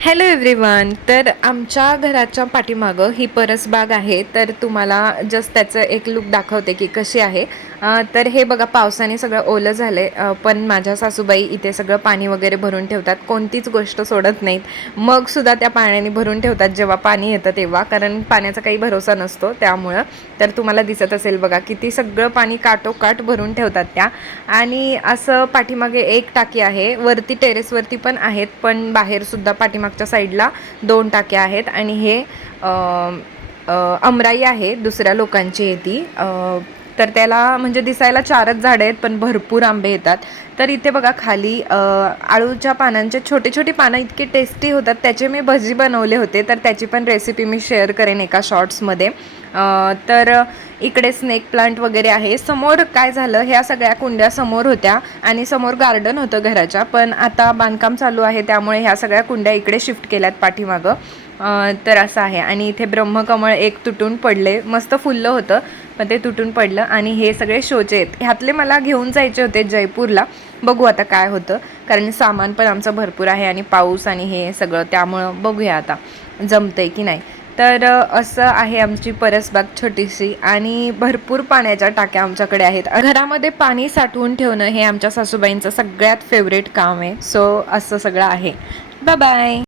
Hello everyone. तर आमच्या घराच्या पाठीमागं ही परसबाग आहे. तर तुम्हाला जस्ट त्याचं एक लुक दाखवते की कशी आहे. तर हे बघा, पावसाने सगळं ओलं झालंय, पण माझ्या सासूबाई इथे सगळं पाणी वगैरे भरून ठेवतात, कोणतीच गोष्ट सोडत नाहीत. मग सुद्धा त्या पाण्याने भरून ठेवतात जेव्हा पाणी येतं तेव्हा, कारण पाण्याचा काही भरोसा नसतो त्यामुळं. तर तुम्हाला दिसत असेल बघा, किती सगळं पाणी काठोकाठ भरून ठेवतात त्या. आणि असं पाठीमागे एक टाकी आहे, वरती टेरेसवरती पण आहेत, पण बाहेर सुद्धा पाठीमागच्या साईडला 2 टाक्या आहेत. आणि हे आमराई आहे, दुसऱ्या लोकांची आहे ती. तर त्याला म्हणजे दिसायला 4च झाडं आहेत, पण भरपूर आंबे येतात. तर इथे बघा खाली आळूच्या पानांचे छोटे छोटे पानं इतके टेस्टी होतात, त्याचे मी भजी बनवले होते, तर त्याची पण रेसिपी मी शेअर करेन एका शॉर्ट्समध्ये. तर इकडे स्नेक प्लांट वगैरे आहे. समोर काय झालं, ह्या सगळ्या कुंड्या समोर होत्या आणि समोर गार्डन होतं घराच्या, पण आता बांधकाम चालू आहे त्यामुळे ह्या सगळ्या कुंड्या इकडे शिफ्ट केल्यात पाठीमागं. तर असं आहे. आणि इथे ब्रह्मकमळ एक तुटून पडले, मस्त फुललं होतं पण ते तुटून पडलं. आणि हे सगळे शोचे आहेत, ह्यातले मला घेऊन जायचे होते जयपूरला, बघू आता काय होतं, कारण सामान पण आमचं भरपूर आहे आणि पाऊस आणि हे सगळं, त्यामुळं बघूया आता जमतंय की नाही. तर असं आहे आमची परसबाग छोटीशी, आणि भरपूर पाण्याच्या टाक्या आमच्याकडे आहेत. घरामध्ये पाणी साठवून ठेवणं हे आमच्या सासूबाईंचं सगळ्यात फेवरेट काम आहे. सो असं सगळं आहे. Bye bye.